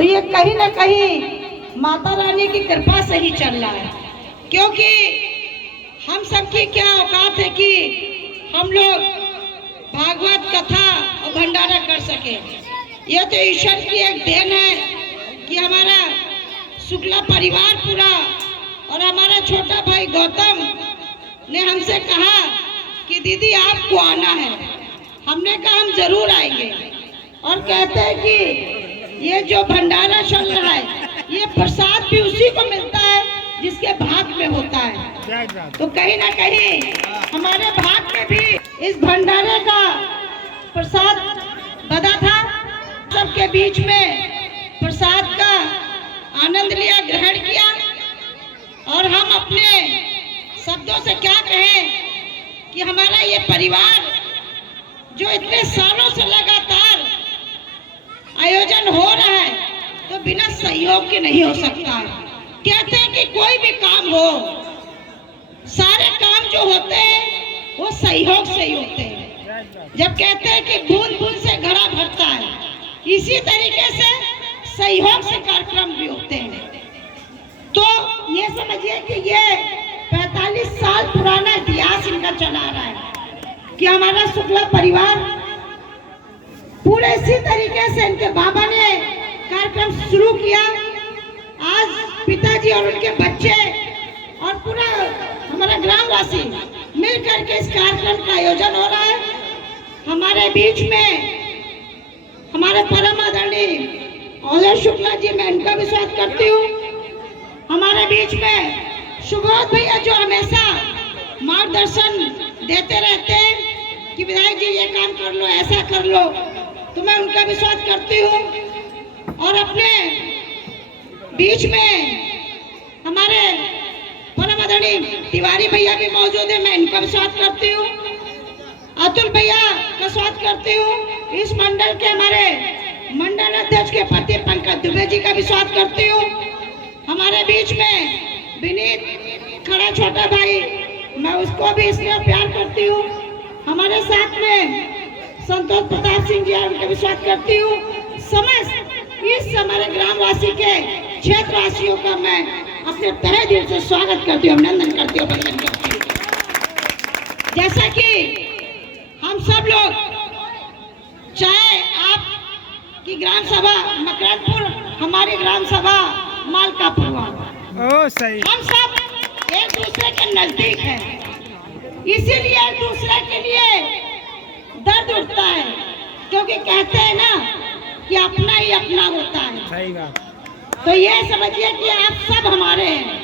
तो ये कहीं ना कहीं माता रानी की कृपा से ही चल रहा है, क्योंकि हम सबकी क्या औकात है कि हम लोग भागवत कथा और भंडारा कर सके। यह तो ईश्वर की एक देन है कि हमारा शुक्ला परिवार पूरा और हमारा छोटा भाई गौतम ने हमसे कहा कि दीदी आपको आना है। हमने कहा हम जरूर आएंगे, और कहते हैं कि ये जो भंडारा चल रहा है ये प्रसाद भी उसी को मिलता है जिसके भाग में होता है। तो कहीं ना कहीं हमारे भाग में भी इस भंडारे का प्रसाद बना था। सबके बीच में प्रसाद का आनंद लिया, ग्रहण किया, और हम अपने शब्दों से क्या कहें कि हमारा ये परिवार जो इतने सालों से लगातार आयोजन हो रहा है तो बिना सहयोग के नहीं हो सकता है। कहते हैं कि कोई भी काम हो, सारे काम जो होते हैं वो सहयोग से ही होते हैं। जब कहते हैं कि बूंद बूंद से घड़ा भरता है, इसी तरीके से सहयोग से कार्यक्रम भी होते हैं। तो ये समझिए कि ये 45 साल पुराना इतिहास इनका चला रहा है कि हमारा शुक्ला परिवार पूरे इसी तरीके से इनके बाबा ने कार्यक्रम शुरू किया। आज पिताजी और उनके बच्चे और पूरा हमारा ग्रामवासी मिलकर के इस कार्यक्रम का आयोजन हो रहा है। हमारे बीच में हमारे परम आदरणीय अजय शुक्ला जी, मैं इनका भी स्वागत करती हूँ। हमारे बीच में सुबोध भैया जो हमेशा मार्गदर्शन देते रहते हैं कि विधायक जी ये काम कर लो, ऐसा कर लो, तो मैं उनका भी स्वागत करती हूँ। और अपने बीच में हमारे परम आदरणीय तिवारी भैया भी मौजूद है, मैं इनका भी स्वागत करती हूँ। अतुल भैया का स्वागत करती हूँ। इस मंडल के हमारे मंडल अध्यक्ष के पति पंकज दुबे जी का भी स्वागत करती हूँ। हमारे बीच में विनीत खड़ा छोटा भाई, मैं उसको भी इसलिए प्यार करती हूँ। हमारे साथ में संतोष प्रताप सिंह जी, उनका भी स्वागत करती हूँ। समस्त इस हमारे ग्रामवासी के क्षेत्रवासियों का मैं अपने तहे दिल से स्वागत करती हूँ, अभिनंदन करती हूँ, वंदन करती हूँ। जैसा कि हम सब लोग, चाहे आपकी ग्राम सभा मकरंदपुर, हमारी ग्राम सभा मालकापुर, सही, हम सब एक दूसरे के नजदीक हैं, इसीलिए एक दूसरे के लिए दर्द उठता है, क्योंकि कहते हैं ना कि अपना ही अपना होता है। सही बात। तो ये समझिए कि आप सब हमारे हैं,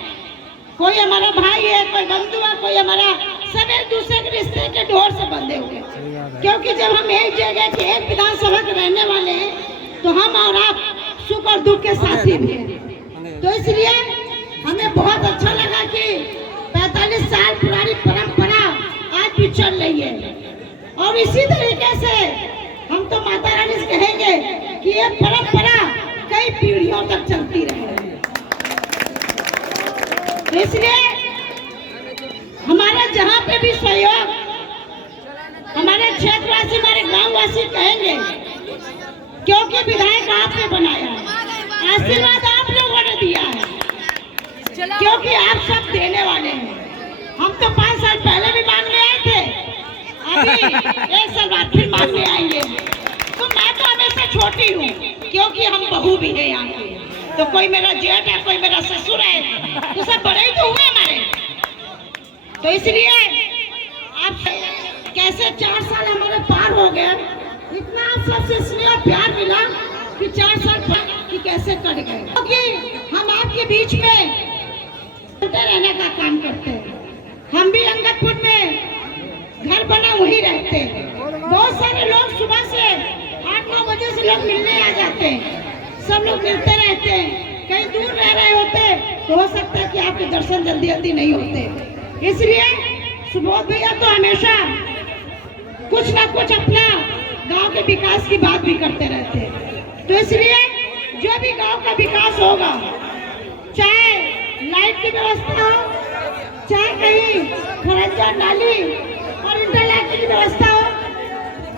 कोई हमारा भाई है, कोई बंधु है, कोई हमारा, सब एक दूसरे के रिश्ते के डोर से बंधे हुए हैं। क्योंकि जब हम एक जगह के एक विधानसभा के रहने वाले हैं तो हम और आप सुख और दुख के साथी भी हैं। तो इसलिए हमें बहुत अच्छा लगा कि 45 साल पुरानी परंपरा आज भी चल रही है, और इसी तरीके से हम तो माता रानी से कहेंगे कि ये परंपरा कई पीढ़ियों तक चलती रहे। तो इसलिए हमारा जहाँ पे भी सहयोग हमारे क्षेत्रवासी, हमारे ग्रामवासी कहेंगे, क्योंकि विधायक आपने बनाया है, आशीर्वाद आप लोगों ने दिया है, क्योंकि आप सब देने वाले हैं। हम तो 5 साल पहले भी मांगने आए थे, अभी 1 साल बाद फिर मांगने आएंगे। तो मैं तो हमेशा छोटी हूँ, क्योंकि हम बहू भी है यहाँ की। तो कोई मेरा जेठ है, कोई मेरा ससुर है, तो सब बड़े ही तो हुए हमारे। तो इसलिए आप कैसे 4 साल हमारे पार हो गए, इतना आप सबसे स्नेह प्यार मिला कि 4 साल कि कैसे कट गए, क्योंकि हम आपके बीच में रहने का काम करते हैं। हम भी अंगदपुर में घर बना वही रहते हैं। बहुत सारे लोग सुबह से 8-9 बजे से लोग मिलने आ जाते हैं, सब लोग मिलते रहते हैं। कहीं दूर रह रहे होते तो हो सकता है कि आपके दर्शन जल्दी जल्दी नहीं होते। इसलिए सुबोध भैया तो हमेशा कुछ ना कुछ अपना गांव के विकास की बात भी करते रहते हैं। तो इसलिए जो भी गांव का विकास होगा, चाहे लाइट की व्यवस्था हो, चाहे कहीं खरंजा नाली और इंटरलॉक की व्यवस्था हो,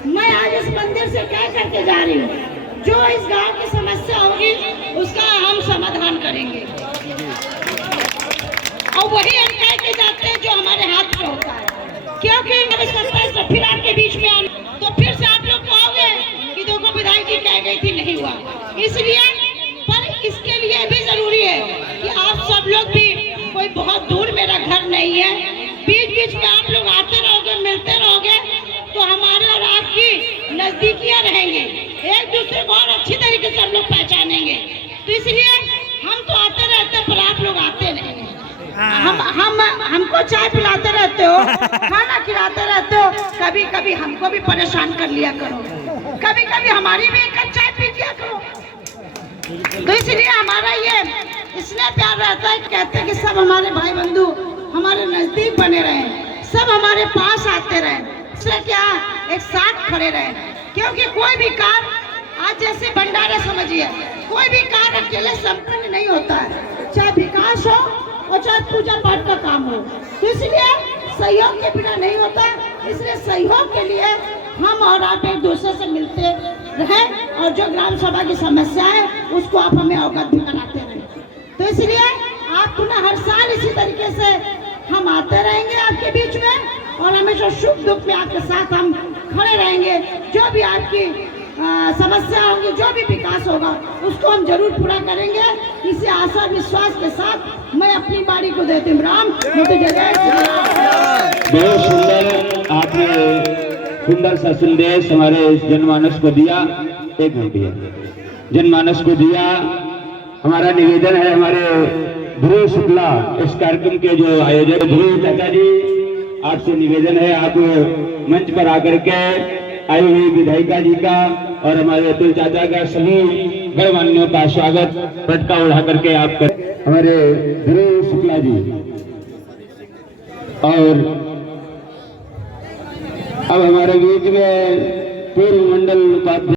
मैं आज इस मंदिर से कह करके जा रही हूँ, जो इस गांव की समस्या होगी क्योंकि 27 में फिर आपके बीच में आना तो फिर से आप लोग कहोगे कि देखो विधायक जी कह गई थी नहीं हुआ। इसलिए पर इसके लिए भी जरूरी है कि आप सब लोग भी, कोई बहुत दूर मेरा घर नहीं है, बीच बीच में आप लोग आते रहोगे, मिलते रहोगे तो हमारे और आपकी नजदीकियां रहेंगे, एक दूसरे को और अच्छी तरीके से हम लोग पहचानेंगे। तो इसलिए हम तो आते रहते हैं पर आप लोग आते नहीं। हमको चाय पिलाते रहते हो, खाना खिलाते रहते हो, कभी कभी हमको भी परेशान कर लिया करो, कभी कभी हमारी भी एक कप चाय पी लिया करो। तो इसलिए हमारा ये इसलिए प्यार रहता है, कहते हैं कि सब हमारे भाई बंधु हमारे नजदीक बने रहे, सब हमारे पास आते रहे, इसलिए क्या एक साथ खड़े रहे। क्योंकि कोई भी कार्य, आज जैसे भंडारा समझिए, कोई भी कार्य अकेले संपन्न नहीं होता है, चाहे विकास हो और चाहे पूजा पाठ का काम हो, तो इसलिए सहयोग के बिना नहीं होता। इसलिए सहयोग के लिए हम और आप एक दूसरे से मिलते रहें और जो ग्राम सभा की समस्या है उसको आप हमें अवगत भी कराते रहें। तो इसलिए आप पुनः हर साल इसी तरीके से हम आते रहेंगे आपके बीच में और हमेशा सुख दुख में आपके साथ हम खड़े रहेंगे। जो भी आपकी समस्या होगी, जो भी विकास होगा उसको हम जरूर पूरा करेंगे। इसी आशा विश्वास के साथ मैं अपनी बारी को देती हूँ। राम जय। बहुत सुंदर आपने सुंदर सा संदेश हमारे जनमानस को दिया। एक मिनट दिया जनमानस को दिया। हमारा निवेदन है, हमारे ध्रुव शुक्ला इस कार्यक्रम के जो आयोजक, ध्रुव चाचा जी आपसे निवेदन है, आप मंच पर आकर के आई हुई विधायिका जी का और हमारे अतुल चाचा का सभी गणमान्यों का स्वागत पटका उड़ा करके आप कर। हमारे ध्रुव शुक्ला जी और अब हमारे बीच में पूर्व मंडल उपाध्यक्ष